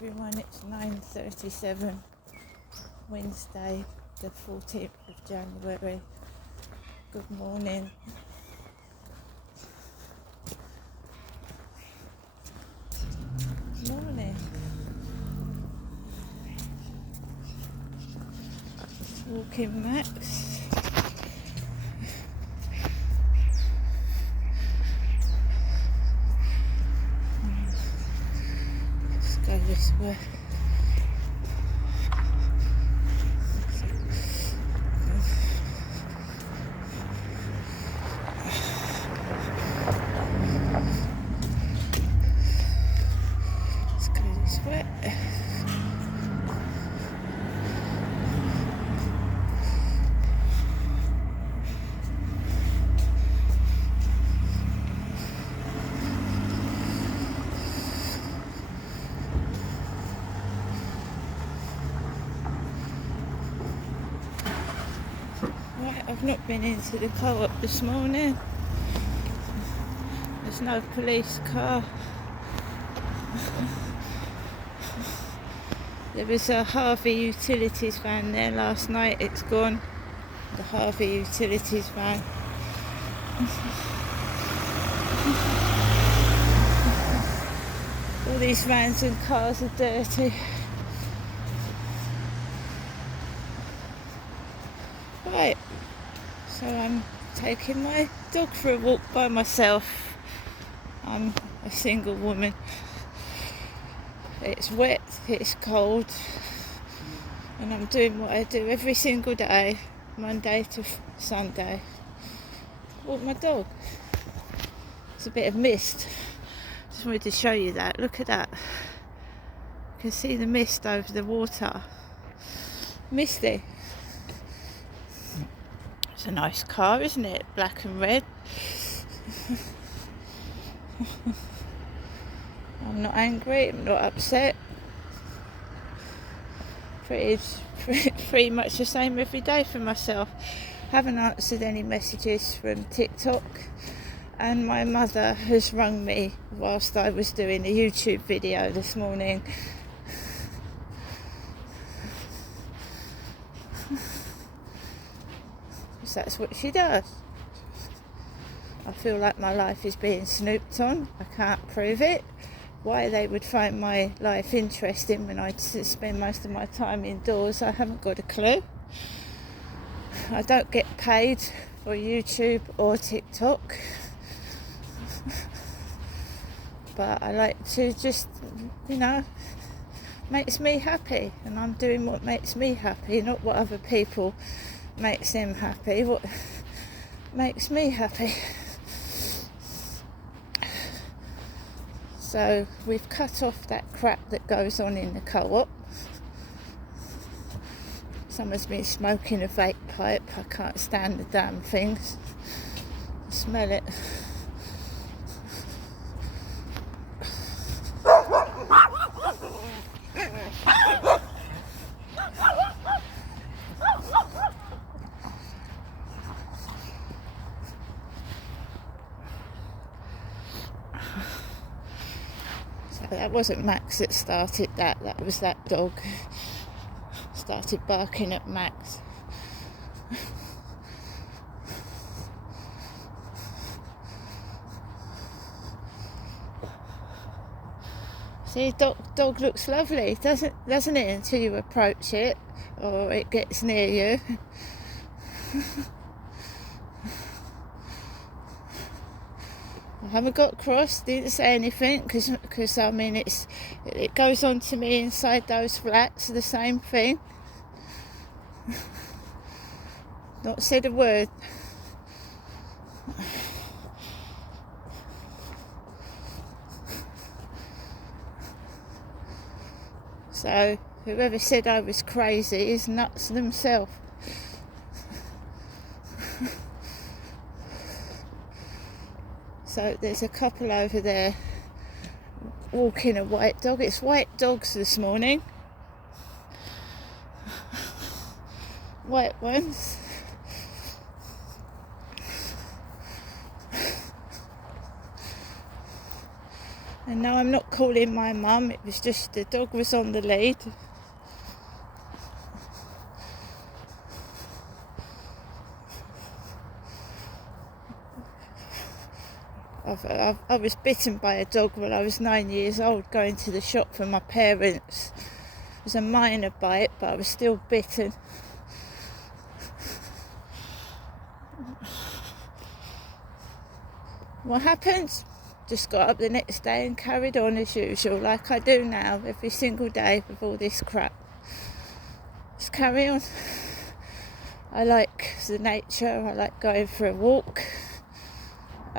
everyone, it's 9:37, Wednesday the 14th of January. Good morning. Morning. Walking Max. Let's go this way. Let's go this way. Right, I've not been into the co-op this morning. There's no police car. There was a Harvey Utilities van there last night. It's gone. The Harvey Utilities van. All these vans and cars are dirty. Right, so I'm taking my dog for a walk by myself. I'm a single woman. It's wet, it's cold, and I'm doing what I do every single day, Monday to Sunday. Walk my dog. It's a bit of mist. Just wanted to show you that. Look at that. You can see the mist over the water. Misty. It's a nice car, isn't it? Black and red. I'm not angry, I'm not upset. Pretty much the same every day for myself. Haven't answered any messages from TikTok, and my mother has rung me whilst I was doing a YouTube video this morning. Because that's what she does. I feel like my life is being snooped on. I can't prove it. Why they would find my life interesting when I spend most of my time indoors, I haven't got a clue. I don't get paid for YouTube or TikTok, but I like to just, makes me happy, and I'm doing what makes me happy, not what other people makes them happy, what makes me happy. So we've cut off that crap that goes on in the co-op. Someone's been smoking a vape pipe. I can't stand the damn things. I smell it. That wasn't Max that started that was that dog. Started barking at Max. See, dog looks lovely, doesn't it, until you approach it or it gets near you. I haven't got cross, didn't say anything, because it goes on to me inside those flats, the same thing. Not said a word. So whoever said I was crazy is nuts themselves. So there's a couple over there walking a white dog. It's white dogs this morning. White ones. And no, I'm not calling my mum, it was just the dog was on the lead. I was bitten by a dog when I was 9 years old, going to the shop for my parents. It was a minor bite, but I was still bitten. What happened? Just got up the next day and carried on as usual, like I do now, every single day with all this crap. Just carry on. I like the nature, I like going for a walk.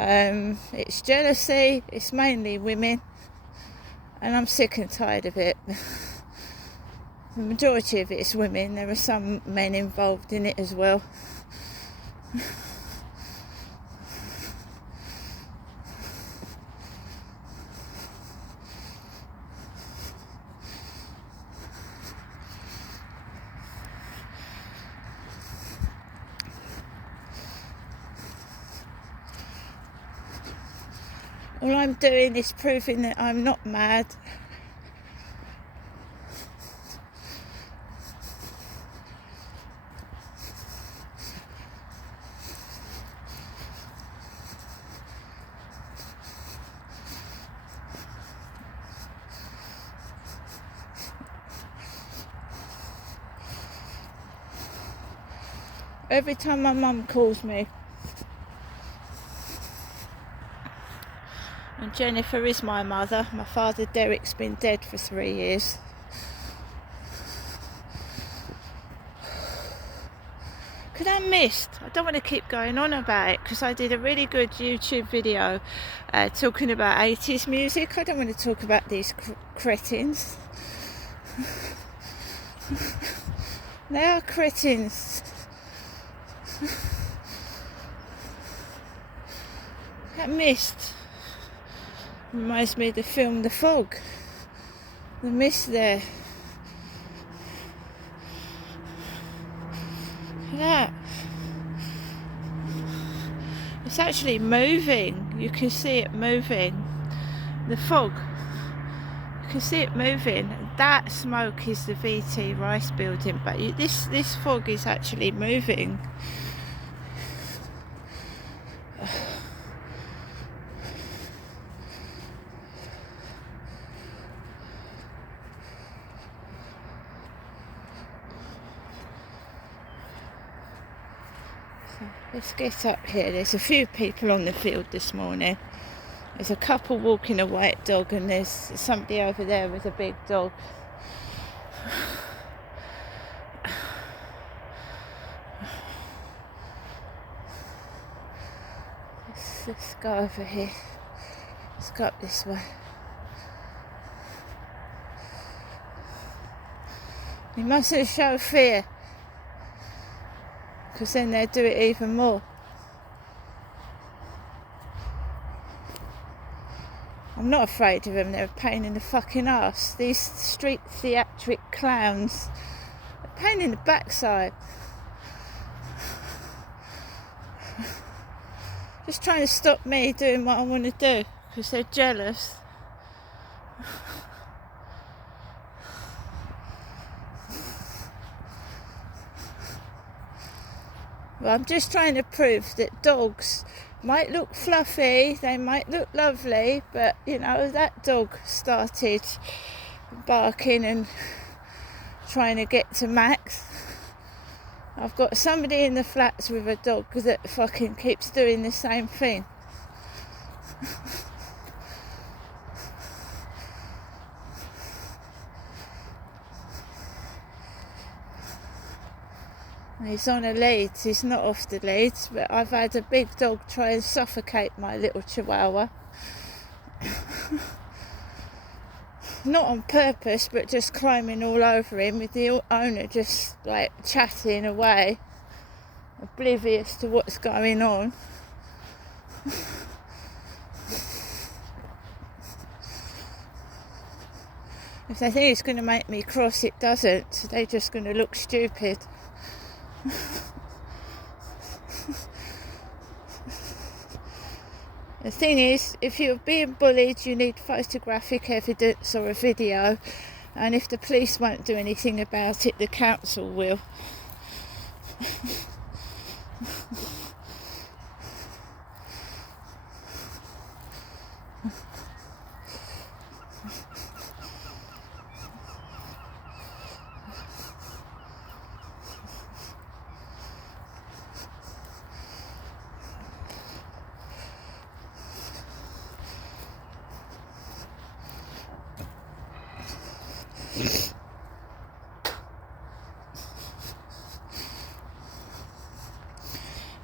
It's jealousy, it's mainly women, and I'm sick and tired of it. The majority of it is women, there are some men involved in it as well. All I'm doing is proving that I'm not mad. Every time my mum calls me, and Jennifer is my mother, my father Derek's been dead for 3 years. Because I missed, I don't want to keep going on about it, because I did a really good YouTube video talking about 80s music. I don't want to talk about these cretins. They are cretins. That mist reminds me of the film The Fog. The mist there. Look at that. It's actually moving. You can see it moving. The fog. You can see it moving. That smoke is the VT Rice building, but this fog is actually moving. Let's get up here. There's a few people on the field this morning. There's a couple walking a white dog, and there's somebody over there with a big dog. Let's go over here. Let's go up this way. You mustn't show fear, because then they'll do it even more. I'm not afraid of them, they're a pain in the fucking arse. These street theatric clowns, a pain in the backside. Just trying to stop me doing what I want to do, because they're jealous. Well, I'm just trying to prove that dogs might look fluffy, they might look lovely, but you know, that dog started barking and trying to get to Max. I've got somebody in the flats with a dog that fucking keeps doing the same thing. He's on a lead, he's not off the lead, but I've had a big dog try and suffocate my little chihuahua. Not on purpose, but just climbing all over him, with the owner just like chatting away, oblivious to what's going on. If they think it's going to make me cross, it doesn't. They're just going to look stupid. The thing is, if you're being bullied, you need photographic evidence or a video, and if the police won't do anything about it, the council will.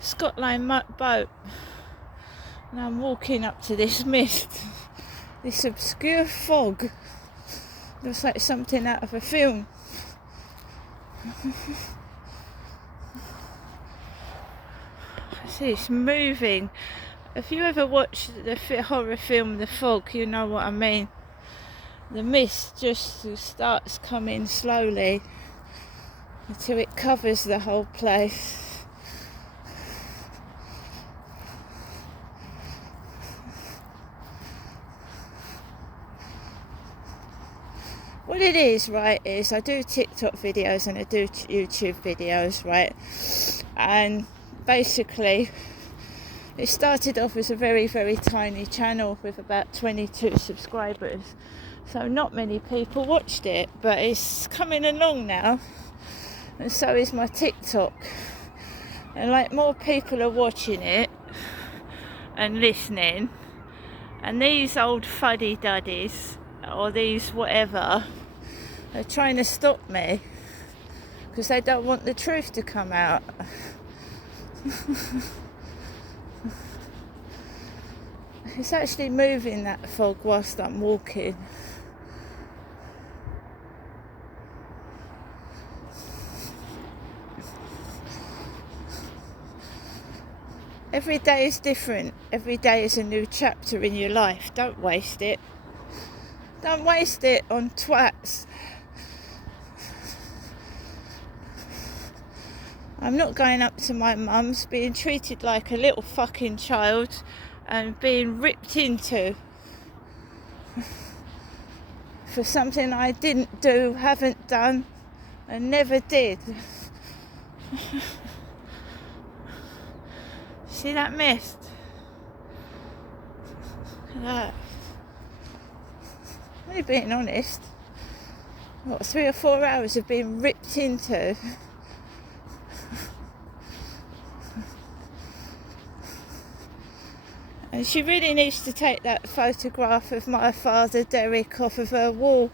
Scott Lane boat, and I'm walking up to this mist, this obscure fog. Looks like something out of a film. I see it's moving. If you ever watched the horror film The Fog, you know what I mean. The mist just starts coming slowly until it covers the whole place. What it is, right, is I do TikTok videos and I do YouTube videos, right, and basically it started off as a very, very tiny channel with about 22 subscribers, so not many people watched it, but it's coming along now, and so is my TikTok, and like more people are watching it and listening, and these old fuddy-duddies or these whatever are trying to stop me because they don't want the truth to come out. It's actually moving, that fog, whilst I'm walking. Every day is different. Every day is a new chapter in your life. Don't waste it. Don't waste it on twats. I'm not going up to my mum's, being treated like a little fucking child and being ripped into for something I didn't do, haven't done, and never did. See that mist? Look at that. I'm only being honest. What, 3 or 4 hours of being ripped into? And she really needs to take that photograph of my father Derek off of her wall.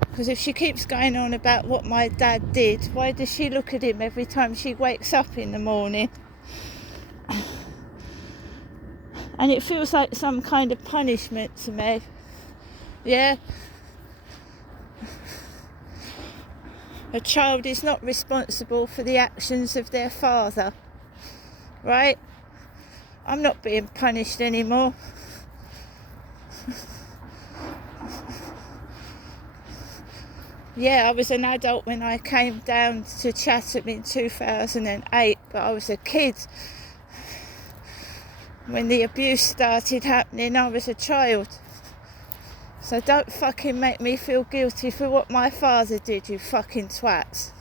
Because if she keeps going on about what my dad did, why does she look at him every time she wakes up in the morning? And it feels like some kind of punishment to me. Yeah? A child is not responsible for the actions of their father. Right? I'm not being punished anymore. Yeah, I was an adult when I came down to Chatham in 2008, but I was a kid. When the abuse started happening, I was a child. So don't fucking make me feel guilty for what my father did, you fucking twats.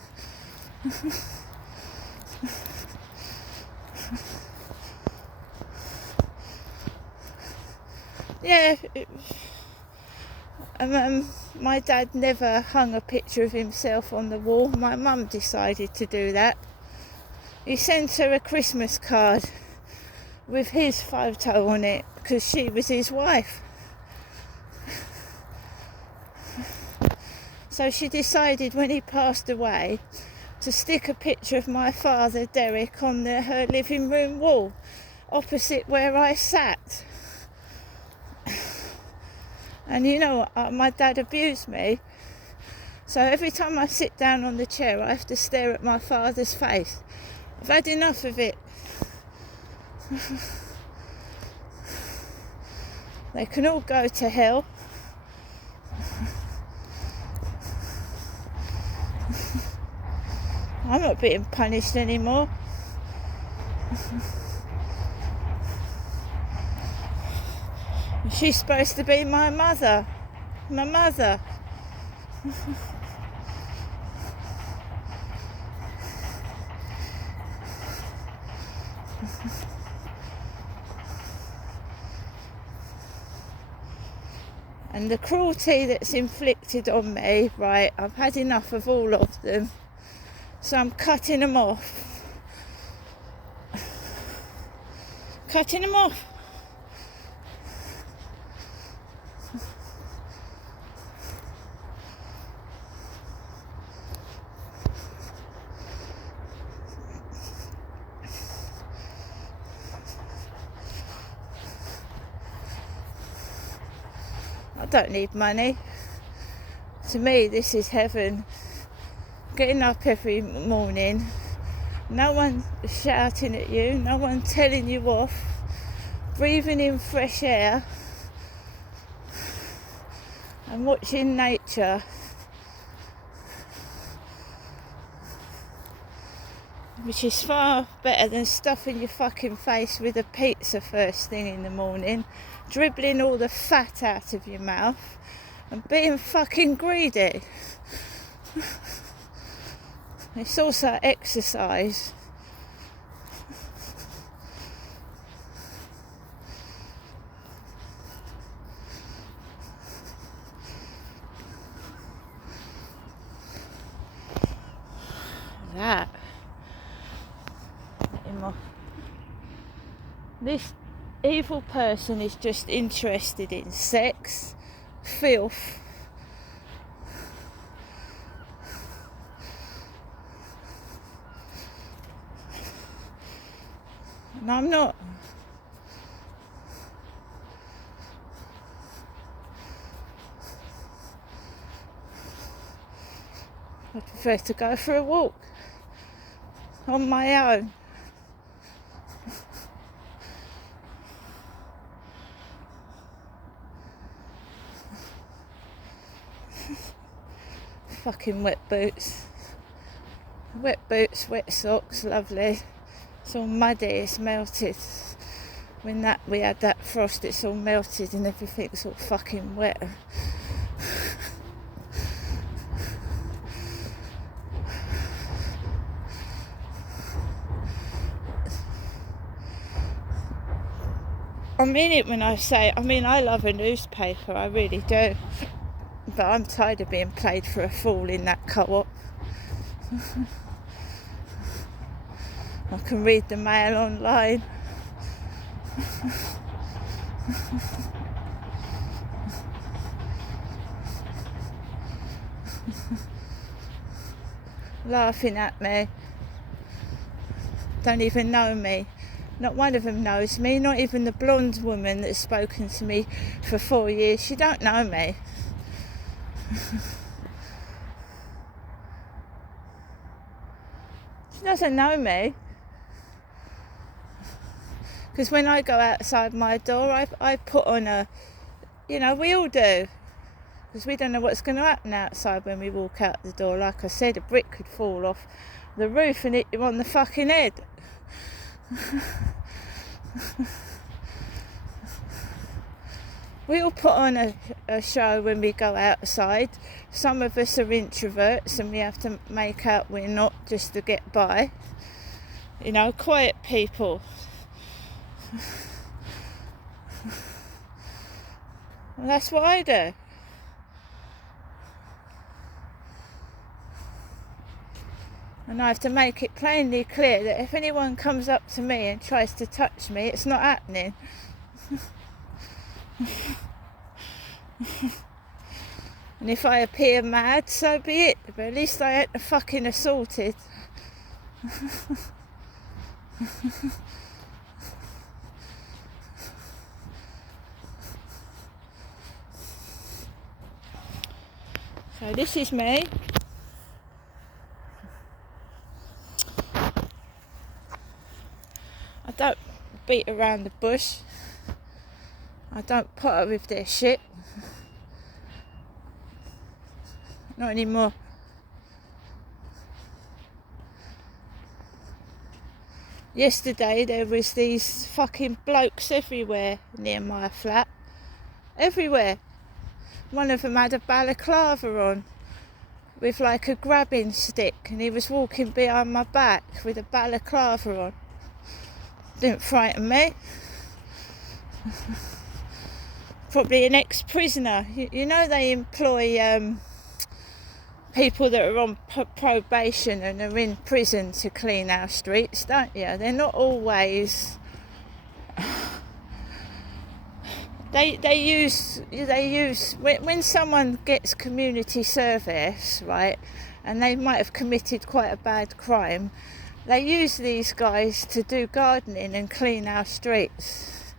Yeah, my dad never hung a picture of himself on the wall. My mum decided to do that. He sent her a Christmas card with his photo on it because she was his wife. So she decided when he passed away to stick a picture of my father Derek on her living room wall opposite where I sat. And you know what, my dad abused me, so every time I sit down on the chair I have to stare at my father's face. I've had enough of it. They can all go to hell. I'm not being punished anymore. She's supposed to be my mother. My mother. And the cruelty that's inflicted on me, right, I've had enough of all of them. So I'm cutting them off. Cutting them off. I don't need money. To me, this is heaven. Getting up every morning, no one shouting at you, no one telling you off, breathing in fresh air and watching nature. Which is far better than stuffing your fucking face with a pizza first thing in the morning, dribbling all the fat out of your mouth and being fucking greedy. It's also exercise. That. This evil person is just interested in sex, filth, and I'm not. I prefer to go for a walk on my own. Fucking wet boots. Wet boots, wet socks, lovely. It's all muddy, it's melted. When we had that frost, it's all melted and everything's all fucking wet. I mean it when I say, I love a newspaper, I really do. But I'm tired of being played for a fool in that co-op. I can read the Mail online. Laughing at me. Don't even know me. Not one of them knows me, not even the blonde woman that's spoken to me for 4 years. She don't know me. She doesn't know me. Because when I go outside my door, I put on a, we all do. Because we don't know what's going to happen outside when we walk out the door. Like I said, a brick could fall off the roof and hit you on the fucking head. We all put on a show when we go outside. Some of us are introverts and we have to make out we're not, just to get by. Quiet people. Well, that's what I do. And I have to make it plainly clear that if anyone comes up to me and tries to touch me, it's not happening. And if I appear mad, so be it. But at least I ain't fucking assaulted. So this is me. I don't beat around the bush. I don't put up with their shit. Not anymore. Yesterday there was these fucking blokes everywhere near my flat. everywhere. One of them had a balaclava on with like a grabbing stick, and he was walking behind my back with a balaclava on. Didn't frighten me. Probably an ex-prisoner. You know they employ people that are on probation and are in prison to clean our streets, don't you? They're not always... They use when someone gets community service, right, and they might have committed quite a bad crime, they use these guys to do gardening and clean our streets.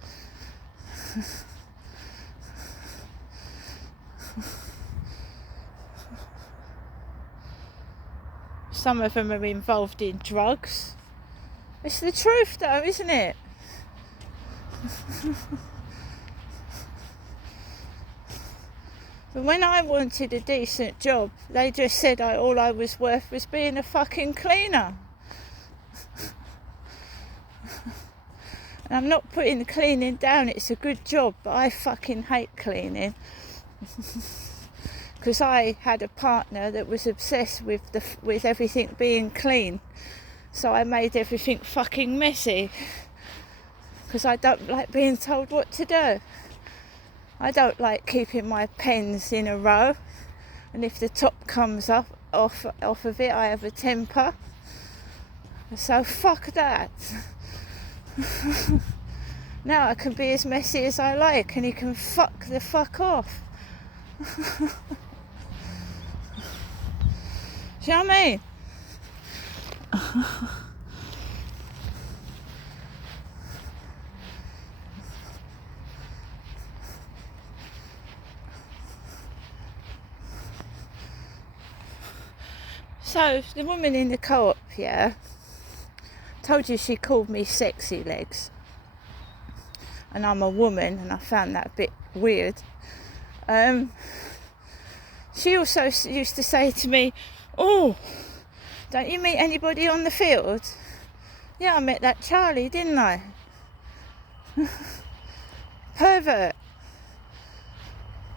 Some of them are involved in drugs. It's the truth though, isn't it? But when I wanted a decent job, they just said all I was worth was being a fucking cleaner. And I'm not putting cleaning down, it's a good job, but I fucking hate cleaning. Because I had a partner that was obsessed with everything being clean. So I made everything fucking messy. Because I don't like being told what to do. I don't like keeping my pens in a row, and if the top comes off of it, I have a temper. So fuck that. Now I can be as messy as I like, and he can fuck the fuck off. Do you know what I mean? So, the woman in the co-op, yeah, told you she called me sexy legs. And I'm a woman, and I found that a bit weird. She also used to say to me, "Oh, don't you meet anybody on the field?" "Yeah, I met that Charlie, didn't I?" Pervert.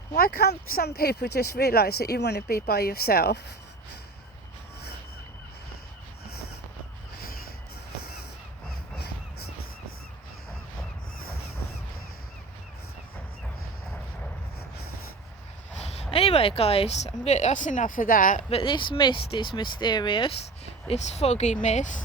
Why can't some people just realise that you want to be by yourself? Anyway, guys, that's enough of that. But this mist is mysterious. This foggy mist.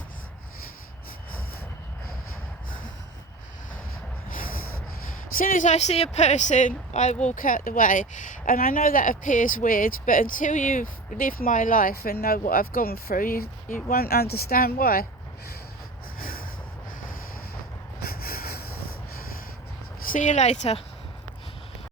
As soon as I see a person, I walk out the way. And I know that appears weird, but until you've lived my life and know what I've gone through, you won't understand why. See you later.